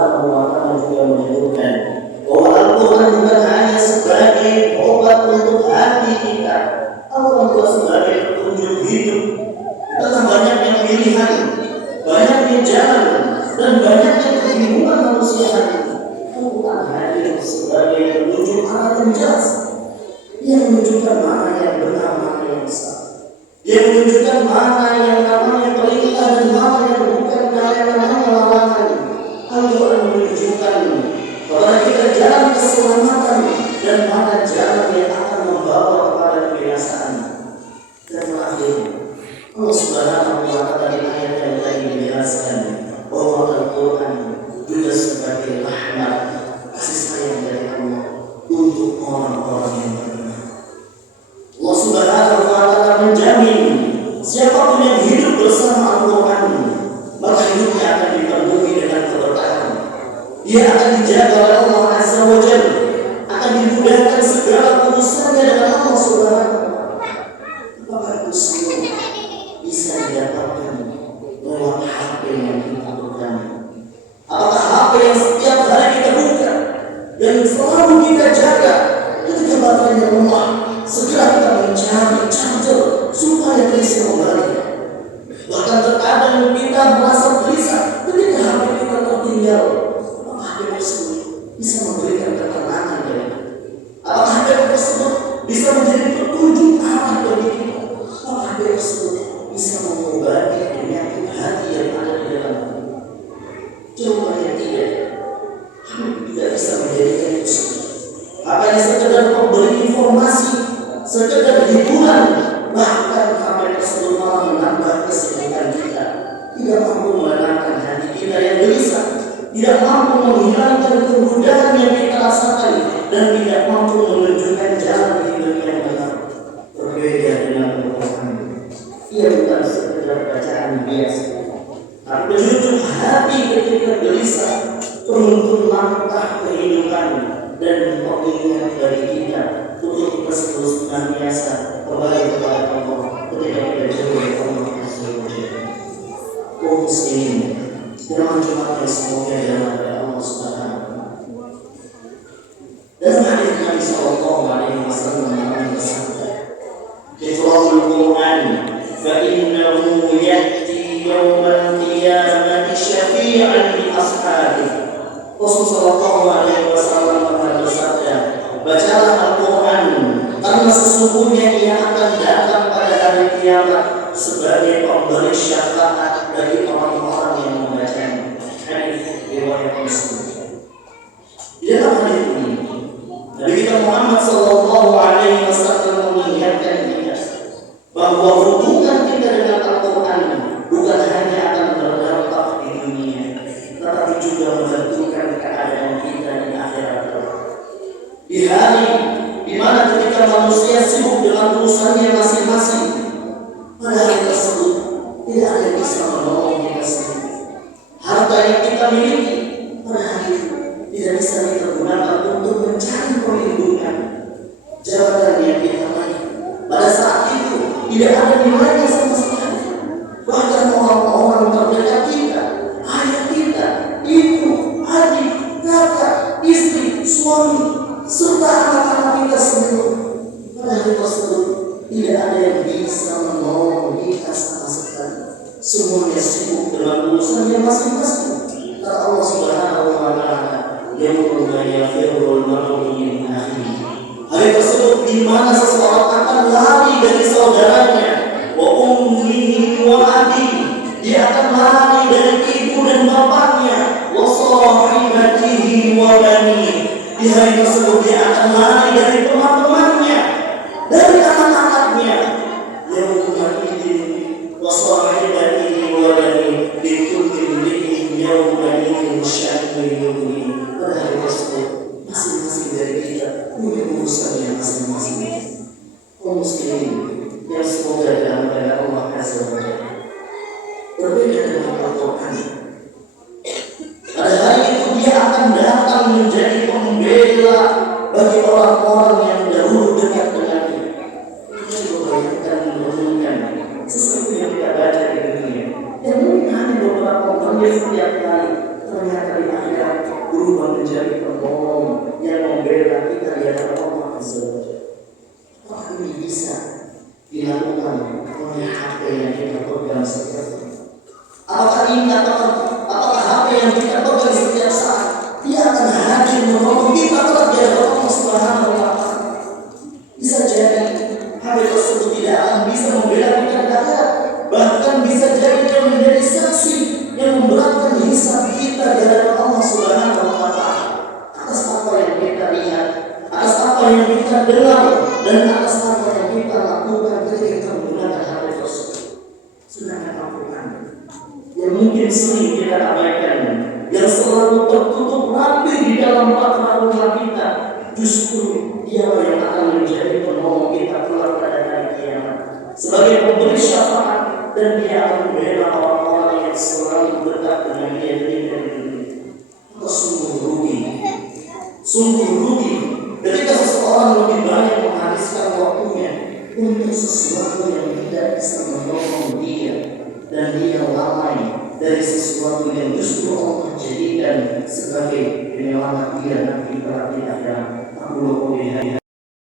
Subhanahu wa Ta'ala juga menyebutkan bahwa Al-Quran bukan hanya sebagai obat untuk hati kita, Al-Quran juga sebagai petunjuk hidup. Karena banyaknya pilihan, banyaknya jalan, dan banyaknya kebingungan manusia hari ini. Al-Quran hadir sebagai petunjuk arah yang jelas. Dia menunjukkan mana yang benar, mana yang salah. Dia menunjukkan mana yang namanya perintah dan mana yang bukan, dan yang namanya larangan. Al-Quran menunjukkan kepada kita jalan keselamatan dan mana jalan yang akan membawa kepada kebinasaan. Dan terakhir, Allah Subhanahu wa Ta'ala di ayat yang tadi menjelaskan bahwa Al-Quran juga sebagai rahmat, kasih sayang dari Allah untuk orang-orang yang beriman. Allah Subhanahu wa Ta'ala menjamin siapapun yang hidup bersama Al-Quran, maka hidupnya akan dipenuhi dengan keberkahan. Dia akan dijaga oleh Allah Azza wa Jalla, akan dimudahkan segala urusannya dengan Allah Subhanahu wa Ta'ala. Apakah itu semua bisa didapatkan lewat HP yang kita pegang? Apakah HP yang setiap hari kita buka dan selalu kita jaga? Ketika baterainya lemah, segera kita mencari charger supaya bisa kembali. Bahkan terkadang kita merasa gelisah ketika HP kita tertinggal. Apakah HP tersebut bisa memberikan ketenangan bagi kita? Apakah HP tersebut bisa menjadi petunjuk arah bagi kita? Apakah HP tersebut bisa mengobati penyakit hati yang ada di dalam hati? Jawabannya tidak. Tidak bisa menjadikan itu semua. Apa yang sekedar memberi informasi, sekedar hiburan, bahkan HP tersebut malah menambah kesibukan kita. Tidak mampu menenangkan hati kita yang gelisah, tidak mampu menghilangkan kemudahan yang kita rasakan, dan tidak mampu menunjukkan jalan hidup yang benar. Berbeda dengan Al-Quran, ia bukan sekedar bacaan biasa, tapi penunjuk hati ketika gelisah, penuntun langkah kehidupan, dan pengingat bagi kita untuk kita senantiasa kembali kepada Allah ketika kita jauh dari Allah Subhanahu wa Ta'ala. Kaum muslimin, firman Jumat yang semoga adalah dari Allah Subhanahu wa Ta'ala. Dalam hadis Nabi Sallallahu Alaihi Wasallam yang bersabda, "Iqra'ul Quran, fa innahu ya'ti yawmal qiyamati syafi'an li ashabihi." Rasulullah Sallallahu Alaihi Wasallam bersabda, bacalah Al-Quran karena sesungguhnya ia akan datang pada hari kiamat sebagai pemberi syafaat bagi orang-orang yang membacanya. Hadis riwayat Muslim. Di dalam hadis ini, Nabi kita Muhammad Sallallahu Alaihi Wasallam mengingatkan kita bahwa hubungan kita dengan Al-Quran bukan hanya akan berdampak di dunia, tetapi juga menentukan keadaan kita di akhirat. Di hari di mana ketika manusia sibuk dengan urusannya masing-masing, pada hari tersebut tidak ada yang bisa menolong kita sendiri. Harta yang kita miliki pada hari itu tidak bisa kita gunakan untuk mencari perlindungan. Jabatan yang kita raih pada saat itu tidak ada nilainya sama sekali. Bahkan orang-orang terdekat kita, ayah kita, ibu, adik, kakak, istri, suami, serta anak-anak kita sendiri, pada hari tersebut tidak ada yang bisa menolong kita sama sekali. Semuanya sibuk dengan urusannya masing-masing. Kata Allah Subhanahu wa Ta'ala, "Yaumul yafirrul mar'u min akhihi." Hari tersebut di mana seseorang akan lari dari saudaranya, wa ummihi wa abihi. Dia akan lari dari ibu dan bapaknya, wa sahibatihi wa banihi. Di hari tersebut dia akan lari dari teman-temannya, dari anak-anaknya. Yaumul idin wa sahibatihi wa banihi likulli imri'in yawma idin sya'nun yughni. Pada hari tersebut masing-masing dari kita punya urusannya masing-masing. Kaum muslimin yang semoga dalam keadaan Allah Azza wa Jalla, berbeda dengan Al-Quran. Pada hari itu dia akan datang menjadi pembela bagi orang-orang yang dahulu dekat dengannya. Kita bayangkan merenungkan sesuatu yang kita baca di dunia, yang mungkin hanya beberapa menit setiap hari, ternyata di akhirat dengar dan atas apa yang kita lakukan ketika kita menggunakan hal tersebut. Sedangkan Al-Quran yang mungkin sering kita abaikan, yang selalu tertutup rapi di dalam hati kita, justru dialah yang akan menjadi penolong kita kelak pada hari kiamat sebagai pemberi syafaat, dan dia akan membela orang-orang yang selalu dekat dengan dia di dunia. Sungguh rugi ketika seseorang lebih banyak menghabiskan waktunya untuk sesuatu yang tidak bisa menolong dia, dan dia lalai dari sesuatu yang justru Allah jadikan sebagai penyelamat dia nanti pada akhirat. Aku